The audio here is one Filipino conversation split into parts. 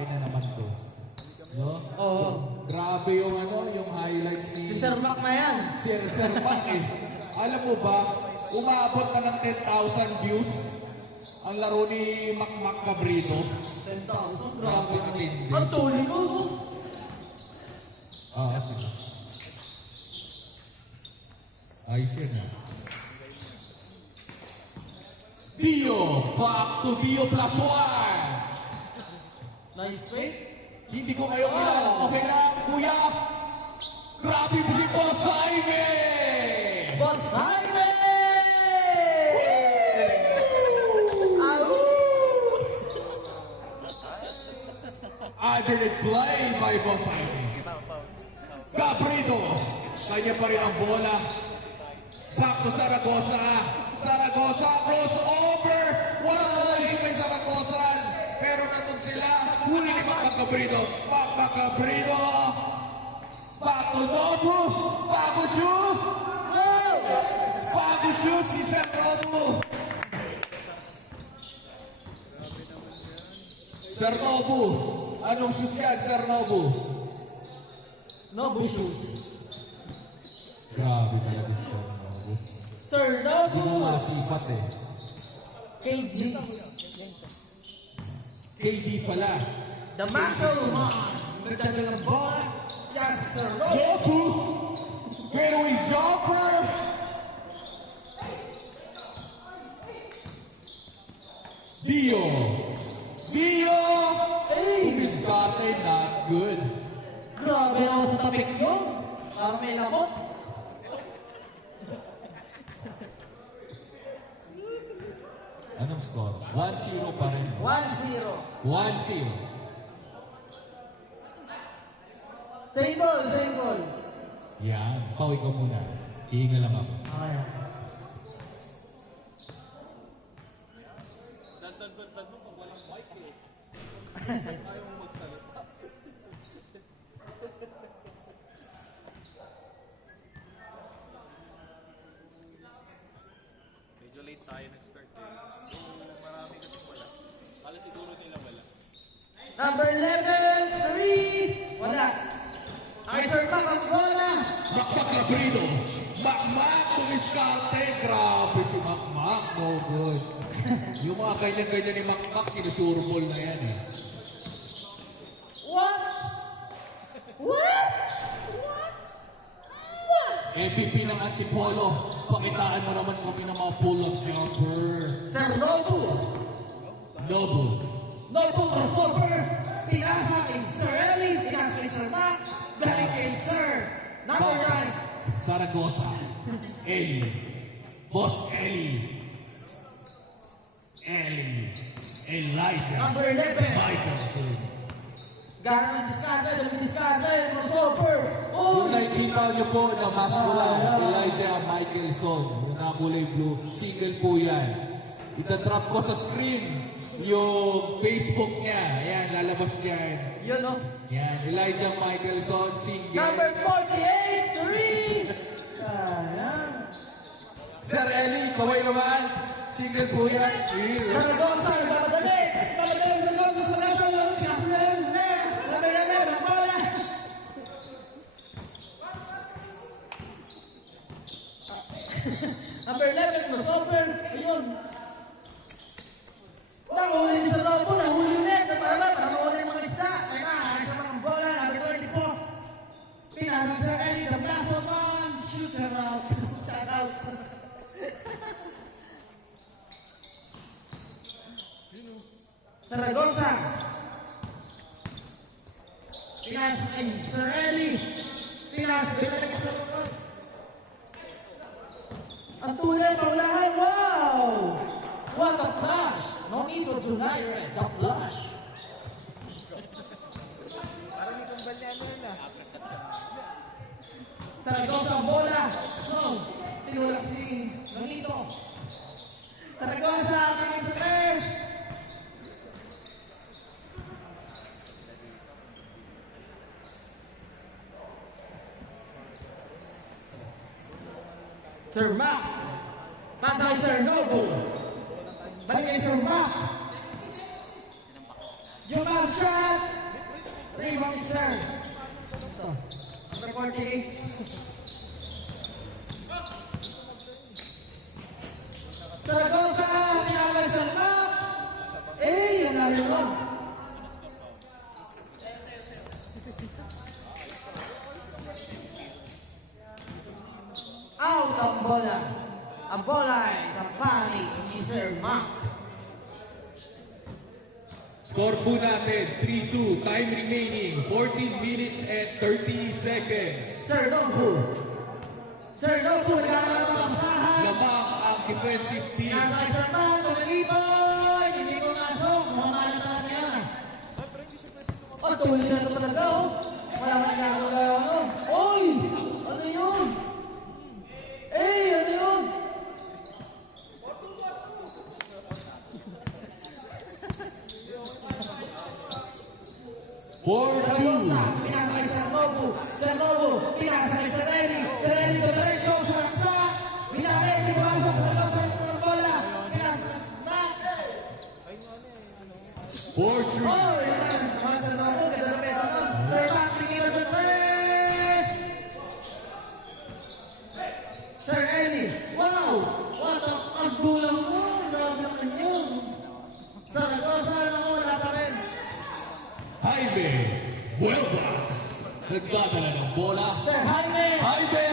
akin na naman to. No? Oo. Grabe yung yung highlights ni... Si Sir Mac na yan. Sir Mac eh. Alam mo ba, umaabot na ng 10,000 views ang laro ni Mac Cabrito. 10,000, Grabe grabe. ang tindi. Ang tuloy ko. Sige. Ayos yan ah. Dio! Back to Dio plus 1! Nice play. Hindi ko kayo kilala. Okay lang, kuya. Grabe mo si Boss Jaime! Boss Jaime! Au! Added play by Boss Jaime. Cabrito. Kanya pa rin ang bola. Back to Zaragoza. Zaragoza, crossover. Wala play kay Zaragoza. Pero nandun sila. Huli ni Mac Cabrito. Mac Cabrito. Back to Nobu. Bago shoes. Bago shoes si Sir Nobu. Sir Nobu. Anong shoes yan, Sir Nobu? Nobu shoes. Grabe talaga si Sir Nobu. Sir Nobu! Hindi mo masipat eh. KG. KD pala. The Muscle Man. Nagdadalang bola. Yes, Sir Nobu. Joku! Getaway jumper! Dio! Dio! Hey! Umiskate, not good. Grabe naman sa tapik yun. Parang may lamot. Anong score? 1-0 pa rin. 1-0. 1-0. Same ball, same ball. Yan. Pauwi ko muna. Hihinga lang ako. Ayan. Dadagdag mo pag walang mic eh. Ayaw mo magsalita. Medyo late tayo nag-start eh. So, marami kasi wala. Kala siguro nila wala. Number 11, 3. Wala. Ay, Sir Mac, ang bola. Mac Cabrito! Mac tumiskate! Grabe si Mac. No good. Yung mga ganyan-ganyan ni Mac, sinusurbol na yan eh. What? What? MVP ng Antipolo, pakitaan mo naman kami ng mga pull-up jumper. Sir Nobu. Nobu. Nobu crossover. Pinasa kay Sir Eli. Pinasa kay Sir Mac. Dali kay Sir. Number 9. Zaragoza. Eli. Boss Eli. Elijah. Number 11. Michelson. Gana ng discard, crossover. Kung Oh! nakikita niyo po na masculine, Elijah Michelson, yung nakakulay blue, single po yan. Ita-drop ko sa screen yung Facebook niya. Ayan, lalabas yan. Yun o. Yan, Elijah Michelson, single. Number 48, 3. Ayan. Sir Eli, kaway naman. Single po yan. Zaragoza, nagpapadali. Nagpapadali, Zaragoza, sa laso. Pinasunan na. Number 11, ang bola. Number 11, crossover. Ayun. Nahuli ni Sir Nobu, nahuli ulit. Nahuli ng mga isda. Kaya isa pa ng bola. Number 24. Pinasa Sir Eli, the muscle man. Shoots her out. Shout out. Zaragoza. Pinasa kay Sir Eli. Pinasa kay Sir Nobu. Ang tulay, paulahan. Wow! What a flash! No need to deny the flash. Parang itong balyano rin ah. Zaragoza ang bola. So, tinula si Nonito. Zaragoza, tingin sa tres. Sir Mac. Pasa kay Sir Nobu. Balik kay Sir Mac. Jump shot! Rebound is served. Ito. Number 48. Saragosa! Pinakabay sa lock! Eh, ang lalim mo. Out ang bola. Ang bola ay sa panig ni Sir Mac. Score po natin, 3-2. Time remaining, 14 minutes and 30 seconds. Sir Nobu. Sir Nobu, nagkakaroon ng pagsahan. Lamang ang defensive team. Nasa Sir Mac, tumaliboy. Hindi ko masok. Mukhang talaga yan. Oh, tuloy na ito talaga, oh. Wala mo nagkakaroon ano. Oy! Ano yun? Eh, ano yun? Saragosa, 4-2. pinakasakay sa Nobu. Sir Nobu, pinakasakay sa Reni. Sir Reni, diretso sa raksa. Pinakasakay, pinakasakay sa Saragosa ng bola. Pinakasakay sa Mac. 4-3. Oh, yun lang. Sama sa Nobu, ganda na pesa nun. Sir Mac, tingin sa tres. Sir Eli, wow! What ang gulang mo. Grabe naman yun. Saragosa, naku, wala pa rin. Jaime Huelva. Nagdadala ng bola. Sir Jaime. Jaime.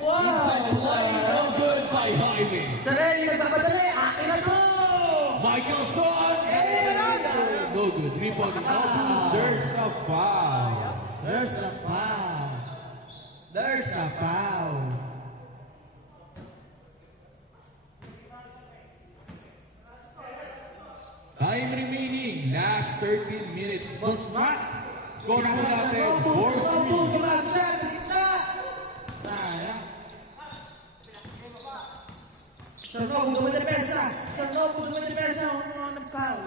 Wow! Inside play. No good by Jaime. Sir Eli, nagpapadali. Akin na to! Michael Son. No good. Rebound. No good. There's a foul. There's a foul. There's a foul. Time remaining. Last 13 minutes. Boss Mac. Score po natin. Nobu, 4-3. kumakas siya sa gitna. Sayang. Sir Nobu, dumadepesa. Sir Nobu, dumadepesa. Huwag mo ng foul.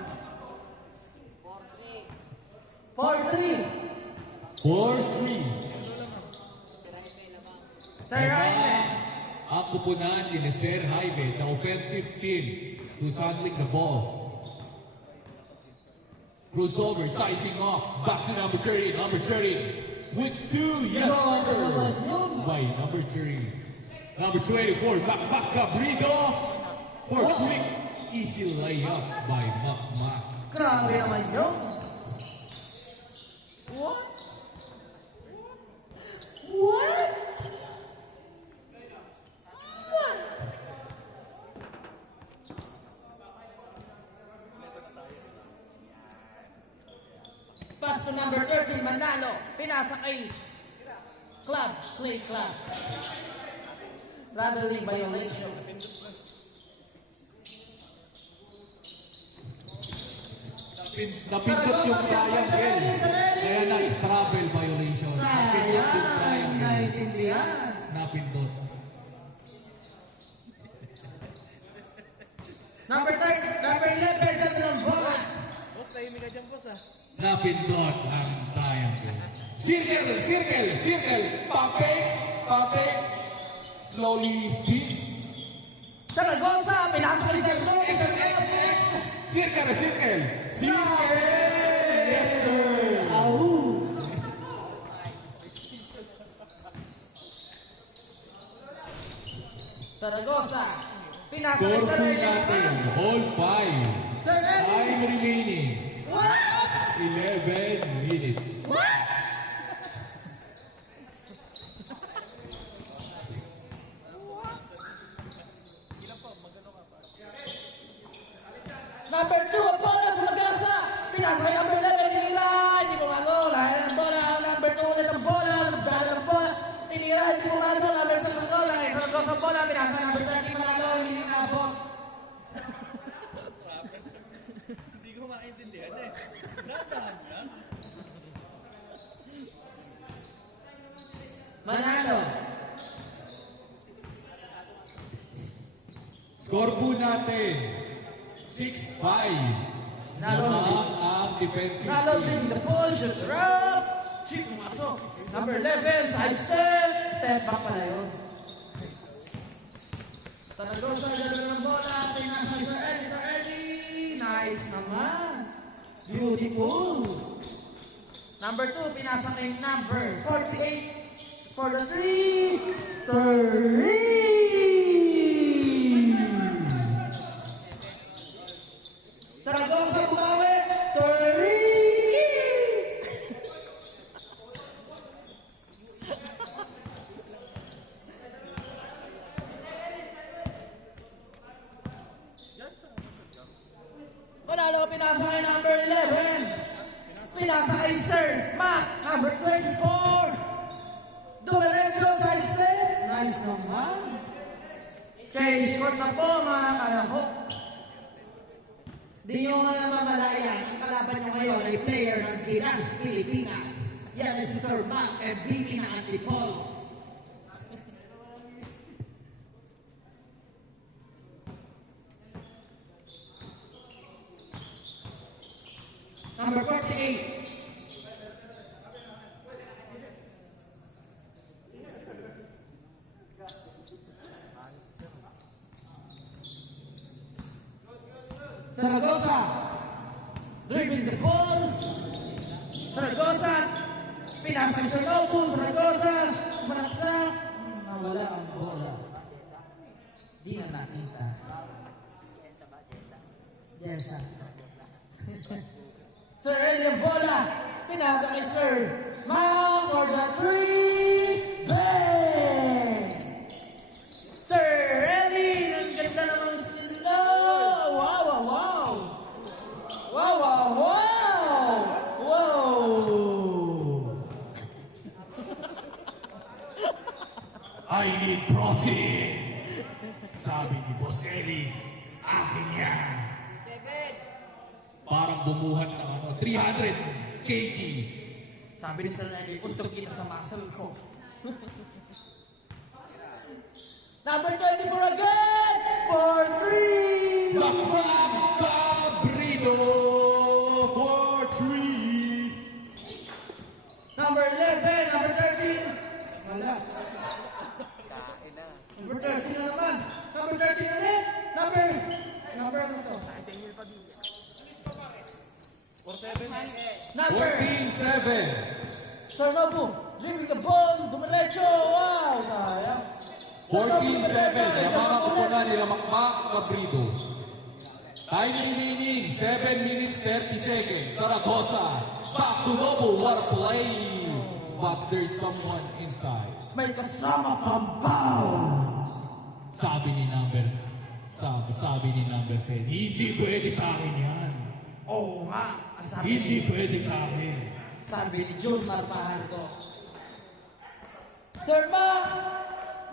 4-3. 4-3. Sir Jaime. Ang kupunan ni Sir Jaime, the offensive team, who's handling the ball. Crossover, sizing off, back to number 30, with 2, yes sir, by number 30. Number 24, back Cabrido, for quick, easy layup by Mac. Grabe naman yun. What? What? What? Pass to number 13, Manalo. Pinasa kay Club, Clay Club. Traveling violation. Napindot yung triangle, kaya na-travel violation. Napindot yung Sayang, triangle, naiintindihan. napindot. Number 30, number 11, tatlong bola. Boss, tahimik ka dyan, boss ah. Napindot ang triangle. Circle, papel, slowly beat. Saragosa, pinasok ni Sir Nobu. Circle. Yes, sir. Au. Saragosa, pinasok ni Score Sir po Eli. natin, all 5. Sir Eli. Time remaining, What? 11 minutes. What? Number 2, ang bola sa Magasa. Pinasok kay number 11, tinila. Hindi ko malo. Lahat ng bola. Number 2 ulit ang bola. Nagdala ng bola. Tinila, hindi ko malo. Number 7 ang bola. Saragosa ang bola. Pinasok kay number 30, Manalo. Hindi nakabot. Hindi ko maintindihan eh. Nadahan na. Manalo. Score po natin, 6-5. Nalo. Lamang ang defensive Nalo team. din the ball. Shoots her up. Chip pumasok. Number 11, side step. Step back pala yun. Saragosa, gano'n ng bola. Pinasa Sir Eli. Nice naman. Beautiful. Number 2, pinasa kay number 48 for the 3. 30. Saragosa bumawi. 30. Manalo ka pinasa kay number 11. Pinasa kay Sir Mac, number 24. Dumiretso sa step. Nice naman. Okay, score na po mga kalahok. Di nyo nga namamalayan, ang kalaban nyo ngayon ay player ng Ginas, Pilipinas. Yan si Sir Mac, MVP ng Antipolo. Number 48. Saragosa. Dribbling the ball. Saragosa. Pinasa ni Sir Nobu. Saragosa. Manaksak. Nawala ang bola. Di na nakita. Jessa. Sir Elian bola. Pinasa kay Sir Mao for the 3. Bang! Sir Eli, ang ganda namang skill na. Wow, wow, wow. Wow, wow, wow. Wow. I need protein. Sabi ni Boss Eli, akin yan. Parang bumuhat ng 300 kg. Sabi ni Sir Eli, untog kita sa muscle ko. Number 24 again for 3. Lakbang Cabrito for 3. Number 11, number 13. Wala. Number 13 na naman. Number 13 ulit. Number ano to? Number 14-7. Sir Nobu, dribbling the ball, dumiretso. Wow, sayang. 14-7. Ang mga kupunan nila Makmak Cabrito. Time remaining 7 minutes 30 seconds. Saragosa. Back to Nobu. What a play. But there's someone inside. May kasama compound. Sabi ni number 10. Hindi pwede sa akin yan. Oo nga. Ang sabi Hindi ni, pwede sa akin. sabi ni June Marpahan ko. Sir Ma,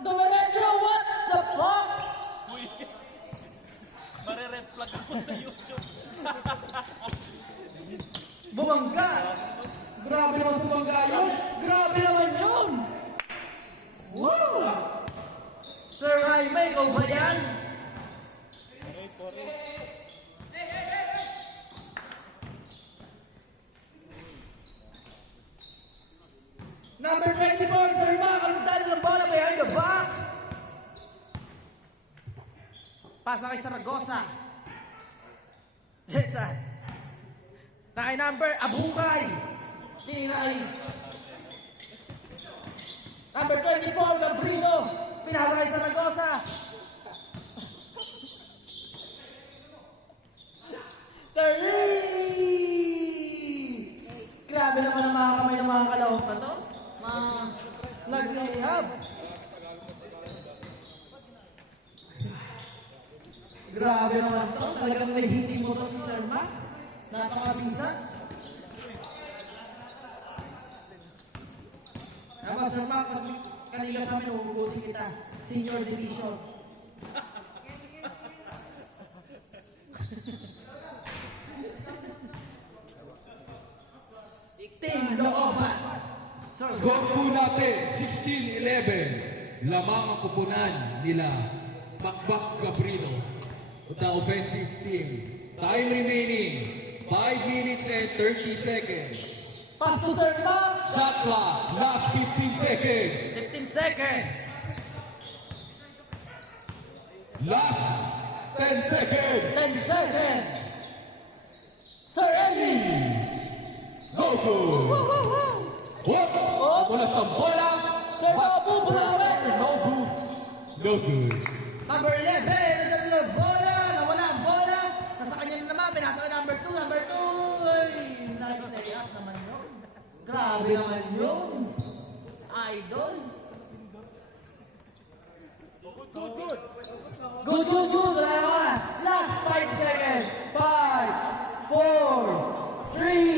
dumiretso, what the fuck? Uy! Mare-red flag ako sa YouTube. Bumangga. Grabe naman sa bangga yun. Grabe naman yun. Woo! Sir Jaime, ikaw ba yan? Number 24, Sir Ma, kalutalo ng bola behind the back. Pasa kay Saragosa. Yes, sir. Nakay number, Abukay. Tinay. Number 24, Gabrino. Pinasa kay Saragosa. Grabe naman ang mga kamay ng mga kalahok na to. Nag-rehab. Grabe naman to. Talagang may hitting mo to si Sir Mac. Napakabisa. Ako, Sir Mac, pag kanila sa amin, hugutin kita. Senior Division. Team Looban. Sir, Score po natin, 16-11. Lamang ang kupunan nila, Makmak Cabrino, the offensive team. Time remaining, 5 minutes and 30 seconds. pass to Sir Mac. Shot clock, last 15 seconds. 15 seconds. Last 10 seconds. 10 seconds. Sir Eli. good. Whoop! Wala sa bola. Sir Nobu, Bulawan. No good. No good. Number 11, nadala ang bola, nawala ang bola. Nasa kanya na naman, pinasa ka number 2, number 2. Ay, nice layup naman yun. Grabe naman yun. Idol. Good. Wala ka. Last 5 seconds. 5, 4, 3,